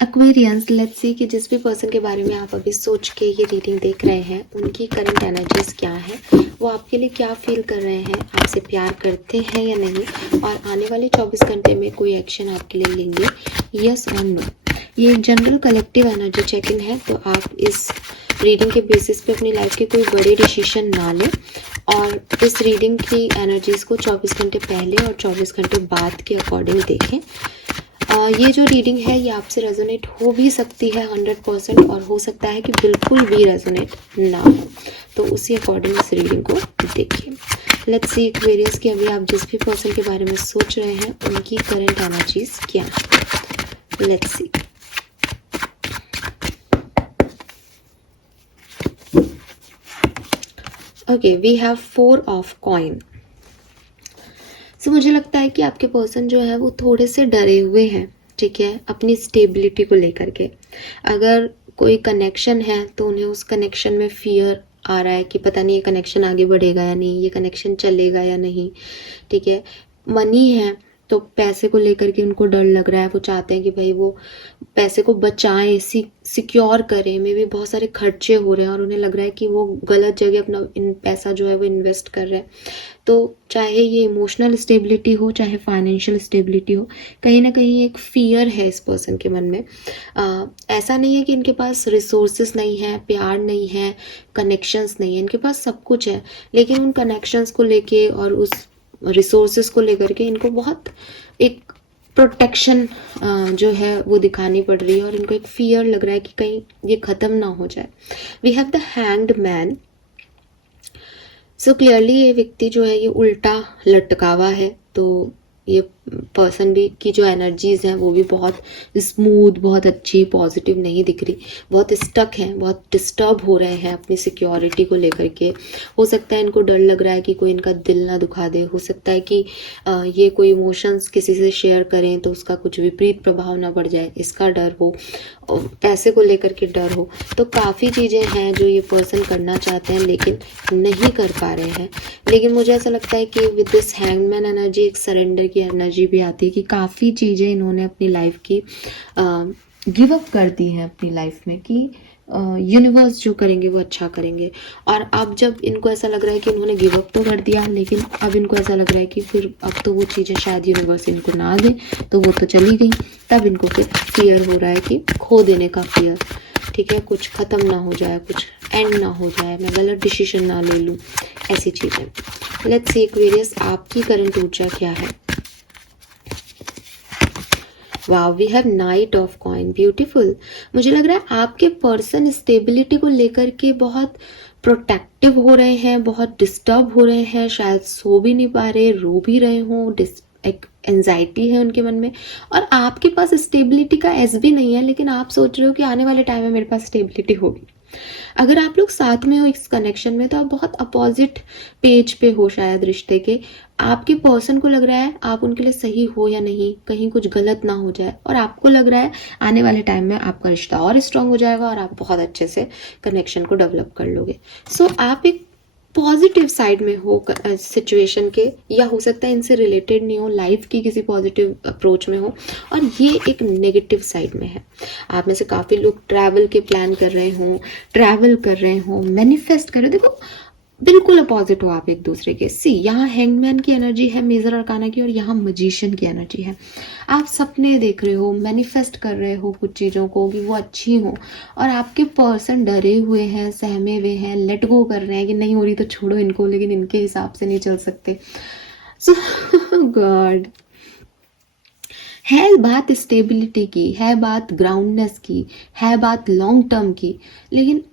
Aquarians, let's see कि जिस भी पर्सन के बारे में आप अभी सोच के ये रीडिंग देख रहे हैं, उनकी करंट एनर्जीज क्या है, वो आपके लिए क्या फील कर रहे हैं, आपसे प्यार करते हैं या नहीं, और आने वाले 24 घंटे में कोई एक्शन आपके लिए लेंगे, यस और नो। ये एक general collective energy check in है, तो आप इस रीडिंग के बेसिस पे अपनी लाइफ के कोई बड़े डिसीजन ना लें, और इस रीडिंग की एनर्जीज को 24 घंटे पहले और 24 घंटे बाद के अकॉर्डिंग देखें। ये जो रीडिंग है ये आपसे रेजोनेट हो भी सकती है 100%, और हो सकता है कि बिल्कुल भी रेजोनेट ना हो, तो उसी अकॉर्डिंग इस रीडिंग को देखिए। लेट्स सी एक्वेरियस कि अभी आप जिस भी पर्सन के बारे में सोच रहे हैं उनकी करंट एनर्जीज क्या है। Let's see. Okay, we have 4 of coin. So मुझे लगता है कि आपके पर्सन जो है वो थोड़े से डरे हुए हैं, ठीक है, अपनी स्टेबिलिटी को लेकर के। अगर कोई कनेक्शन है तो उन्हें उस कनेक्शन में फियर आ रहा है कि पता नहीं ये कनेक्शन आगे बढ़ेगा या नहीं, ये कनेक्शन चलेगा या नहीं, ठीक है। मनी है तो पैसे को लेकर के उनको डर लग रहा है, वो चाहते हैं कि भाई वो पैसे को बचाएं, सिक्योर करें। मे भी बहुत सारे खर्चे हो रहे हैं और उन्हें लग रहा है कि वो गलत जगह अपना पैसा जो है वो इन्वेस्ट कर रहे हैं। तो चाहे ये इमोशनल स्टेबिलिटी हो, चाहे फाइनेंशियल स्टेबिलिटी हो, कहीं ना कहीं एक फियर है इस पर्सन के मन में। ऐसा नहीं है कि इनके पास रिसोर्सेस नहीं है, प्यार नहीं है, कनेक्शंस नहीं है, इनके पास सब कुछ है, लेकिन उन कनेक्शंस को लेके और उस रिसोर्सेस को लेकर के इनको बहुत एक प्रोटेक्शन जो है वो दिखानी पड़ रही है, और इनको एक फियर लग रहा है कि कहीं ये ख़त्म ना हो जाए। We have the hanged man. So clearly ये व्यक्ति जो है ये उल्टा लटका हुआ है, तो ये पर्सन भी की जो एनर्जीज हैं वो भी बहुत स्मूथ, बहुत अच्छी, पॉजिटिव नहीं दिख रही, बहुत स्टक हैं, बहुत डिस्टर्ब हो रहे हैं अपनी सिक्योरिटी को लेकर के। हो सकता है इनको डर लग रहा है कि कोई इनका दिल ना दुखा दे, हो सकता है कि ये कोई इमोशंस किसी से शेयर करें तो उसका कुछ विपरीत प्रभाव ना पड़ जाए, इसका डर हो, पैसे को लेकर के डर हो। तो काफ़ी चीज़ें हैं जो ये पर्सन करना चाहते हैं लेकिन नहीं कर पा रहे हैं। लेकिन मुझे ऐसा लगता है कि विद दिस हैंगमैन एनर्जी एक सरेंडर की एनर्जी भी आती है कि काफ़ी चीज़ें इन्होंने अपनी लाइफ की गिव अप कर दी हैं अपनी लाइफ में, कि यूनिवर्स जो करेंगे वो अच्छा करेंगे। और अब जब इनको ऐसा लग रहा है कि इन्होंने गिव अप तो कर दिया, लेकिन अब इनको ऐसा लग रहा है कि फिर अब तो वो चीज़ें शायद यूनिवर्स इनको ना दे, तो वो तो चली गई। तब इनको फिर फियर हो रहा है कि खो देने का फियर, ठीक है, कुछ ख़त्म ना हो जाए, कुछ एंड ना हो जाए, मैं गलत डिसीजन ना ले लूँ, ऐसी चीज़ें। लेट्स सी एक्वेरियस, आपकी करंट ऊर्जा क्या है। वाह, we have knight of coin, beautiful. मुझे लग रहा है आपके पर्सन स्टेबिलिटी को लेकर के बहुत प्रोटेक्टिव हो रहे हैं, बहुत डिस्टर्ब हो रहे हैं, शायद सो भी नहीं पा रहे, रो भी रहे हों, एक एंजाइटी है उनके मन में। और आपके पास स्टेबिलिटी का एस भी नहीं है, लेकिन आप सोच रहे हो कि आने वाले टाइम में मेरे पास स्टेबिलिटी होगी। अगर आप लोग साथ में हो इस कनेक्शन में, तो आप बहुत अपोजिट पेज पे हो शायद रिश्ते के। आपके पर्सन को लग रहा है आप उनके लिए सही हो या नहीं, कहीं कुछ गलत ना हो जाए, और आपको लग रहा है आने वाले टाइम में आपका रिश्ता और स्ट्रांग हो जाएगा और आप बहुत अच्छे से कनेक्शन को डेवलप कर लोगे। सो आप एक पॉजिटिव साइड में हो सिचुएशन के, या हो सकता है इनसे रिलेटेड नहीं हो, लाइफ की किसी पॉजिटिव अप्रोच में हो, और ये एक नेगेटिव साइड में है। आप में से काफ़ी लोग ट्रैवल के प्लान कर रहे हों, ट्रैवल कर रहे हों, मैनिफेस्ट कर रहे हो। देखो बिल्कुल अपोजिट हो आप एक दूसरे के। सी, यहाँ हैंगमैन की एनर्जी है मेजर अरकाना की, और यहाँ मजिशियन की एनर्जी है। आप सपने देख रहे हो, मैनिफेस्ट कर रहे हो कुछ चीज़ों को कि वो अच्छी हो, और आपके पर्सन डरे हुए हैं, सहमे हुए हैं, लेट गो कर रहे हैं कि नहीं हो रही तो छोड़ो इनको, लेकिन इनके हिसाब से नहीं चल सकते। सो गॉड, है बात स्टेबिलिटी की, है बात ग्राउंडनेस की, है बात लॉन्ग टर्म की, लेकिन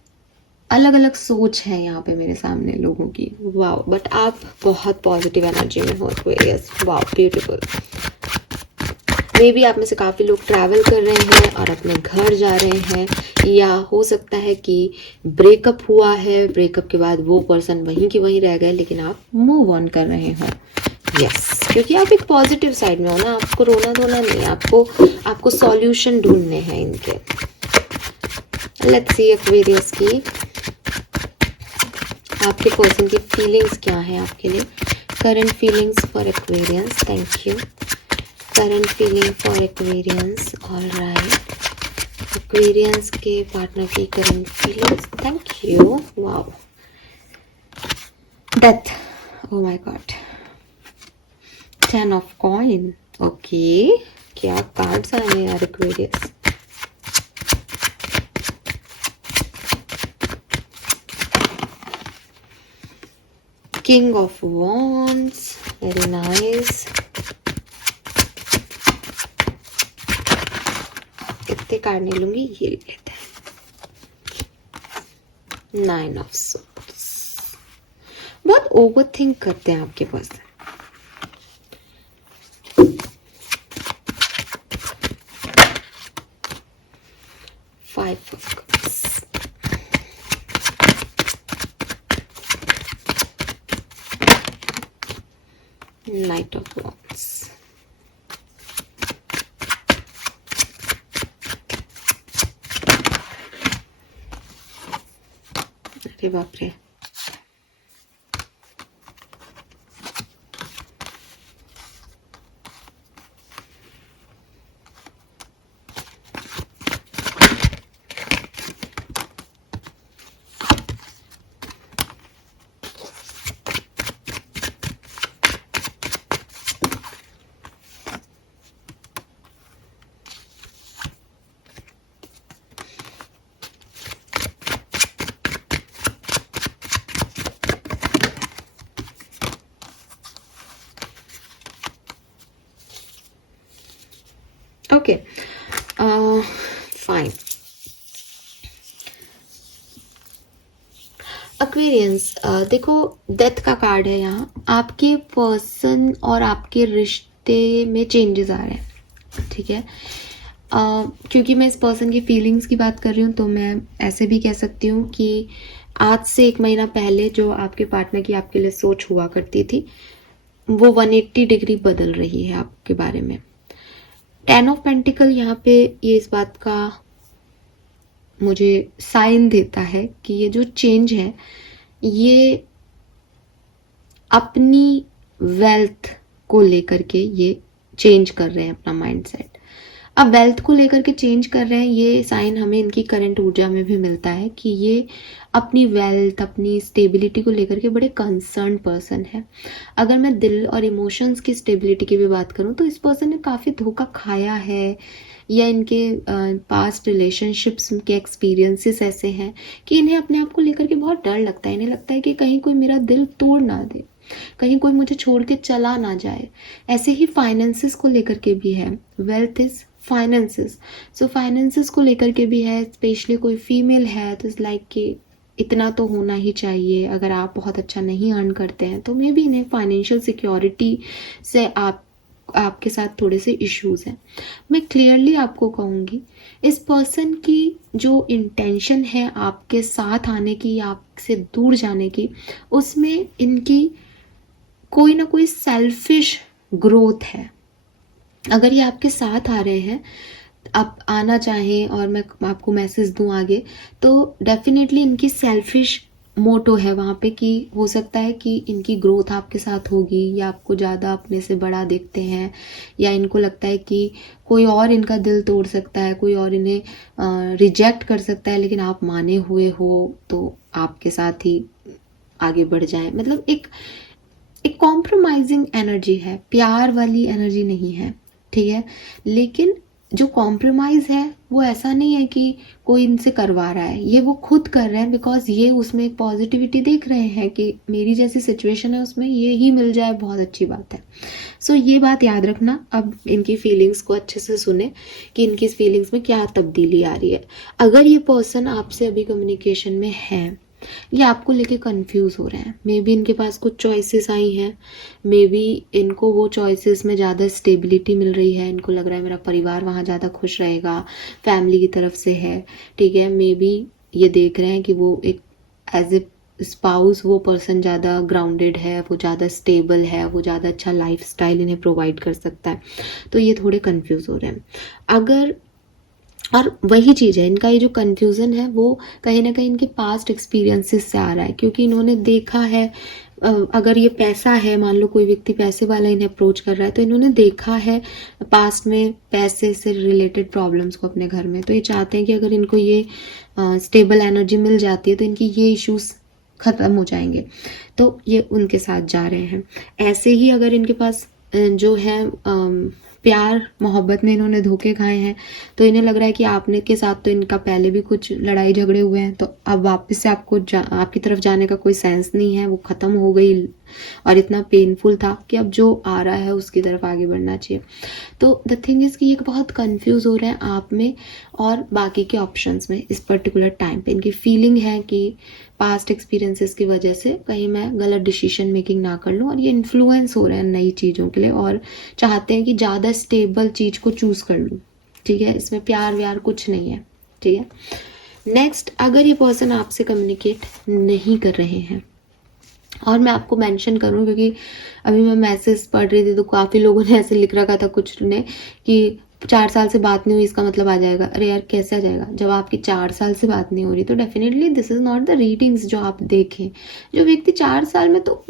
अलग अलग सोच है यहाँ पे मेरे सामने लोगों की। वाओ, बट आप बहुत पॉजिटिव एनर्जी में हो Aquarius. Wow, beautiful. May be आप में से काफ़ी लोग ट्रैवल कर रहे हैं और अपने घर जा रहे हैं, या हो सकता है कि ब्रेकअप हुआ है, ब्रेकअप के बाद वो पर्सन वहीं की वहीं रह गए, लेकिन आप मूव ऑन कर रहे हो। यस, क्योंकि आप एक पॉजिटिव साइड में हो ना, आपको रोना धोना नहीं, आपको सॉल्यूशन ढूंढने हैं इनके। लेट्स सी एक्वेरियस की आपके पर्सन की फीलिंग्स क्या है आपके लिए। Current feelings for Aquarians, thank you. Current feeling for Aquarians, alright. Aquarians के पार्टनर की current feelings. Thank you. Wow. Death. Oh my God. 10 of coin. Okay, क्या कार्ड्स आए हैं यार Aquarius. King of wands. Very nice. इतने card नहीं लूंगी, ये ले लेते हैं. 9 ऑफ सोर्ड्स. बहुत ओवर थिंक करते हैं आपके पास. 5 of cups. Night of wands. अरे बाप रे. Okay, fine. एक्वेरियंस, देखो डेथ का कार्ड है यहाँ. आपके पर्सन और आपके रिश्ते में चेंजेस आ रहे हैं, ठीक है. क्योंकि मैं इस पर्सन की फीलिंग्स की बात कर रही हूँ तो मैं ऐसे भी कह सकती हूँ कि आज से 1 महीना पहले जो आपके पार्टनर की आपके लिए सोच हुआ करती थी वो 180 डिग्री बदल रही है आपके बारे में. 10 ऑफ पेंटिकल यहाँ पे ये इस बात का मुझे साइन देता है कि ये जो चेंज है ये अपनी वेल्थ को लेकर के ये चेंज कर रहे हैं अपना माइंडसेट. अब वेल्थ को लेकर के चेंज कर रहे हैं, ये साइन हमें इनकी करंट ऊर्जा में भी मिलता है कि ये अपनी वेल्थ, अपनी स्टेबिलिटी को लेकर के बड़े कंसर्न पर्सन है. अगर मैं दिल और इमोशंस की स्टेबिलिटी की भी बात करूं तो इस पर्सन ने काफ़ी धोखा खाया है, या इनके पास्ट रिलेशनशिप्स के एक्सपीरियंसेस ऐसे हैं कि इन्हें अपने आप को लेकर के बहुत डर लगता है. इन्हें लगता है कि कहीं कोई मेरा दिल तोड़ ना दे, कहीं कोई मुझे छोड़ के चला ना जाए. ऐसे ही फाइनेंसेस को लेकर के भी है. Wealth is finances, so finances को लेकर के भी है. स्पेशली कोई फीमेल है तो इस लाइक कि इतना तो होना ही चाहिए. अगर आप बहुत अच्छा नहीं अर्न करते हैं तो मे बी इन्हें फाइनेंशियल सिक्योरिटी से आपके साथ थोड़े से इश्यूज हैं. मैं क्लियरली आपको कहूँगी इस पर्सन की जो इंटेंशन है आपके साथ आने की या आपसे दूर जाने की, उसमें इनकी कोई ना कोई सेल्फिश ग्रोथ है. अगर ये आपके साथ आ रहे हैं, आप आना चाहें और मैं आपको मैसेज दूं आगे, तो डेफिनेटली इनकी सेल्फिश मोटो है वहाँ पे कि हो सकता है कि इनकी ग्रोथ आपके साथ होगी, या आपको ज़्यादा अपने से बड़ा देखते हैं, या इनको लगता है कि कोई और इनका दिल तोड़ सकता है, कोई और इन्हें रिजेक्ट कर सकता है, लेकिन आप माने हुए हो तो आपके साथ ही आगे बढ़ जाए. मतलब एक कॉम्प्रोमाइजिंग एनर्जी है, प्यार वाली एनर्जी नहीं है, ठीक है. लेकिन जो कॉम्प्रोमाइज़ है वो ऐसा नहीं है कि कोई इनसे करवा रहा है, ये वो खुद कर रहे हैं बिकॉज ये उसमें एक पॉजिटिविटी देख रहे हैं कि मेरी जैसी सिचुएशन है उसमें ये ही मिल जाए, बहुत अच्छी बात है. सो ये बात याद रखना. अब इनकी फीलिंग्स को अच्छे से सुने कि इनकी फीलिंग्स में क्या तब्दीली आ रही है. अगर ये पर्सन आपसे अभी कम्युनिकेशन में है, ये आपको लेके कंफ्यूज हो रहे हैं, मे बी इनके पास कुछ चॉइसेस आई हैं, मे बी इनको वो चॉइसेस में ज़्यादा स्टेबिलिटी मिल रही है, इनको लग रहा है मेरा परिवार वहाँ ज़्यादा खुश रहेगा, फैमिली की तरफ से है, ठीक है. मे बी ये देख रहे हैं कि वो एक एज ए स्पाउस वो पर्सन ज़्यादा ग्राउंडेड है, वो ज़्यादा स्टेबल है, वो ज़्यादा अच्छा लाइफ स्टाइल इन्हें प्रोवाइड कर सकता है, तो ये थोड़े कन्फ्यूज़ हो रहे हैं. अगर और वही चीज़ है, इनका ये जो कन्फ्यूज़न है वो कहीं ना कहीं इनके पास्ट एक्सपीरियंसेस से आ रहा है, क्योंकि इन्होंने देखा है अगर ये पैसा है, मान लो कोई व्यक्ति पैसे वाला इन्हें अप्रोच कर रहा है, तो इन्होंने देखा है पास्ट में पैसे से रिलेटेड प्रॉब्लम्स को अपने घर में, तो ये चाहते हैं कि अगर इनको ये स्टेबल एनर्जी मिल जाती है तो इनकी ये इश्यूज खत्म हो जाएंगे, तो ये उनके साथ जा रहे हैं। ऐसे ही अगर इनके पास जो है प्यार मोहब्बत में इन्होंने धोखे खाए हैं, तो इन्हें लग रहा है कि आपने के साथ तो इनका पहले भी कुछ लड़ाई झगड़े हुए हैं, तो अब वापस से आपकी तरफ जाने का कोई सेंस नहीं है, वो ख़त्म हो गई और इतना पेनफुल था कि अब जो आ रहा है उसकी तरफ आगे बढ़ना चाहिए। तो द थिंग इज़ कि ये बहुत कंफ्यूज हो रहे हैं आप में और बाकी के ऑप्शंस में। इस पर्टिकुलर टाइम पे इनकी फीलिंग है कि पास्ट एक्सपीरियंसेस की वजह से कहीं मैं गलत डिसीजन मेकिंग ना कर लूँ, और ये इन्फ्लुएंस हो रहे हैं नई चीज़ों के लिए और चाहते हैं कि ज़्यादा स्टेबल चीज़ को चूज़ कर लूँ। ठीक है, इसमें प्यार व्यार कुछ नहीं है। ठीक है, नेक्स्ट, अगर ये पर्सन आपसे कम्युनिकेट नहीं कर रहे हैं, और मैं आपको मेंशन करूं क्योंकि अभी मैं मैसेज पढ़ रही थी तो काफ़ी लोगों ने ऐसे लिख रखा था कुछ ने कि 4 साल से बात नहीं हुई इसका मतलब आ जाएगा। अरे यार, कैसे आ जाएगा? जब आपकी 4 साल से बात नहीं हो रही तो definitely this is not the readings जो आप देखें। जो व्यक्ति 4 साल में, तो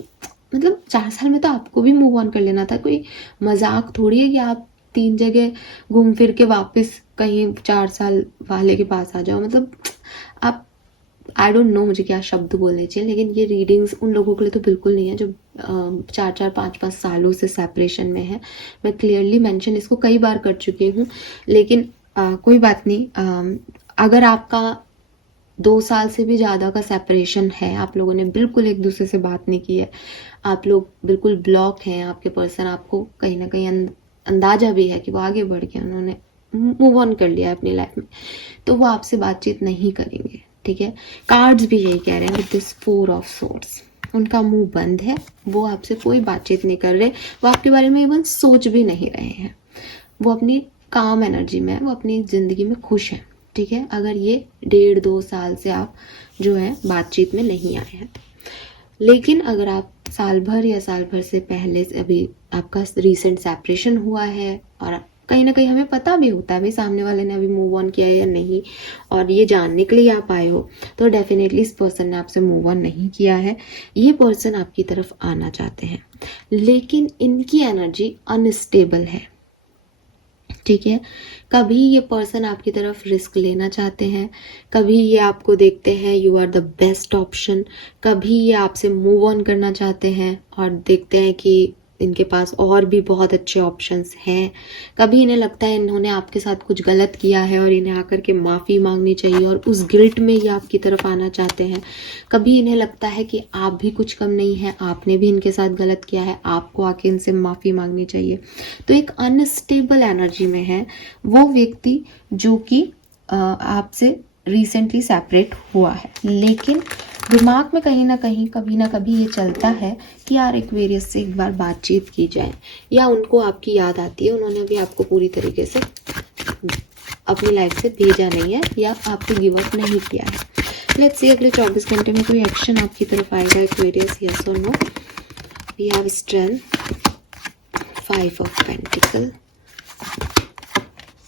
मतलब 4 साल में तो आपको भी मूव ऑन कर लेना था। कोई मजाक थोड़ी है कि आप 3 जगह घूम फिर के वापस कहीं 4 साल वाले के पास आ जाओ। मतलब आप, आई डोंट नो मुझे क्या शब्द बोलने चाहिए, लेकिन ये रीडिंग्स उन लोगों के लिए तो बिल्कुल नहीं है जो 4-4 5-5 सालों से सेपरेशन में है। मैं क्लियरली मेंशन इसको कई बार कर चुकी हूँ, लेकिन कोई बात नहीं। अगर आपका 2 साल से भी ज़्यादा का सेपरेशन है, आप लोगों ने बिल्कुल एक दूसरे से बात नहीं की है, आप लोग बिल्कुल ब्लॉक हैं, आपके पर्सन आपको कहीं ना कहीं अंदाजा भी है कि वो आगे बढ़ गए, उन्होंने मूव ऑन कर लिया है अपनी लाइफ में, तो वो आपसे बातचीत नहीं करेंगे। ठीक है, कार्ड्स भी यही कह रहे हैं विद दिस 4 ऑफ सोर्ड्स। उनका मुंह बंद है, वो आपसे कोई बातचीत नहीं कर रहे, वो आपके बारे में इवन सोच भी नहीं रहे हैं, वो अपनी काम एनर्जी में है, वो अपनी ज़िंदगी में खुश हैं। ठीक है, अगर ये 1.5-2 साल से आप जो है बातचीत में नहीं आए हैं। लेकिन अगर आप साल भर या साल भर से पहले से अभी आपका रिसेंट सेपरेशन हुआ है, और कहीं ना कहीं हमें पता भी होता है भाई सामने वाले ने अभी मूव ऑन किया है या नहीं, और ये जानने के लिए आप आए हो, तो डेफिनेटली इस पर्सन ने आपसे मूव ऑन नहीं किया है। ये पर्सन आपकी तरफ आना चाहते हैं, लेकिन इनकी एनर्जी अनस्टेबल है। ठीक है, कभी ये पर्सन आपकी तरफ रिस्क लेना चाहते हैं, कभी ये आपको देखते हैं you are the best option, कभी ये आपसे मूव ऑन करना चाहते हैं और देखते हैं कि इनके पास और भी बहुत अच्छे ऑप्शंस हैं, कभी इन्हें लगता है इन्होंने आपके साथ कुछ गलत किया है और इन्हें आकर के माफ़ी मांगनी चाहिए और उस गिल्ट में ये आपकी तरफ आना चाहते हैं, कभी इन्हें लगता है कि आप भी कुछ कम नहीं है, आपने भी इनके साथ गलत किया है, आपको आके इनसे माफ़ी मांगनी चाहिए। तो एक अनस्टेबल एनर्जी में है वो व्यक्ति जो कि आपसे रिसेंटली सेपरेट हुआ है, लेकिन दिमाग में कहीं ना कहीं कभी ना कभी ये चलता है कि यार एक्वेरियस से एक बार बातचीत की जाए, या उनको आपकी याद आती है, उन्होंने भी आपको पूरी तरीके से अपनी लाइफ से भेजा नहीं है या आपको गिव अप नहीं किया है। लेट्स सी अगले 24 घंटे में कोई एक्शन आपकी तरफ आएगा एक्वेरियस, यस और no. We have strength, 5 of pentacle,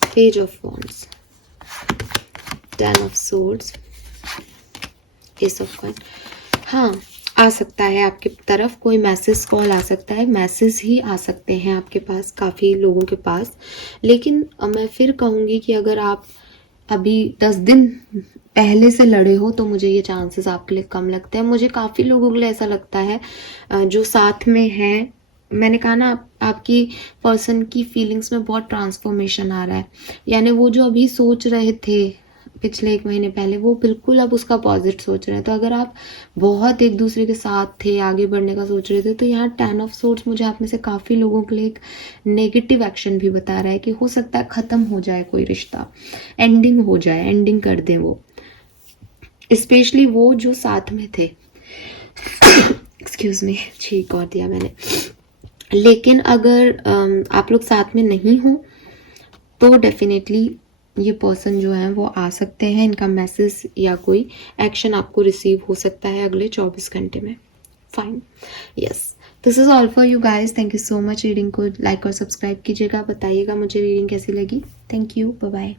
page of wands, 10 of swords, ace of coin. हाँ, आ सकता है आपकी तरफ कोई मैसेज कॉल आ सकता है, मैसेज ही आ सकते हैं आपके पास, काफ़ी लोगों के पास। लेकिन मैं फिर कहूँगी कि अगर आप अभी 10 दिन पहले से लड़े हो तो मुझे ये चांसेस आपके लिए कम लगते हैं। मुझे काफ़ी लोगों के लिए ऐसा लगता है जो साथ में हैं, मैंने कहा ना आपकी पर्सन की फीलिंग्स में बहुत ट्रांसफॉर्मेशन आ रहा है, यानी वो जो अभी सोच रहे थे पिछले 1 महीने पहले, वो बिल्कुल अब उसका अपोजिट सोच रहे हैं। तो अगर आप बहुत एक दूसरे के साथ थे, आगे बढ़ने का सोच रहे थे, तो यहाँ 10 ऑफ सोर्ड्स मुझे आप में से काफ़ी लोगों के लिए एक नेगेटिव एक्शन भी बता रहा है कि हो सकता है ख़त्म हो जाए कोई रिश्ता, एंडिंग हो जाए, एंडिंग कर दें वो, स्पेशली वो जो साथ में थे। एक्सक्यूज मी, छींक और दिया मैंने। लेकिन अगर आप लोग साथ में नहीं हो तो डेफिनेटली ये पर्सन जो है वो आ सकते हैं, इनका मैसेज या कोई एक्शन आपको रिसीव हो सकता है अगले 24 घंटे में। Fine, yes, this is all for you guys. Thank you so much. Reading को लाइक और सब्सक्राइब कीजिएगा, बताइएगा मुझे रीडिंग कैसी लगी। Thank you, bye bye.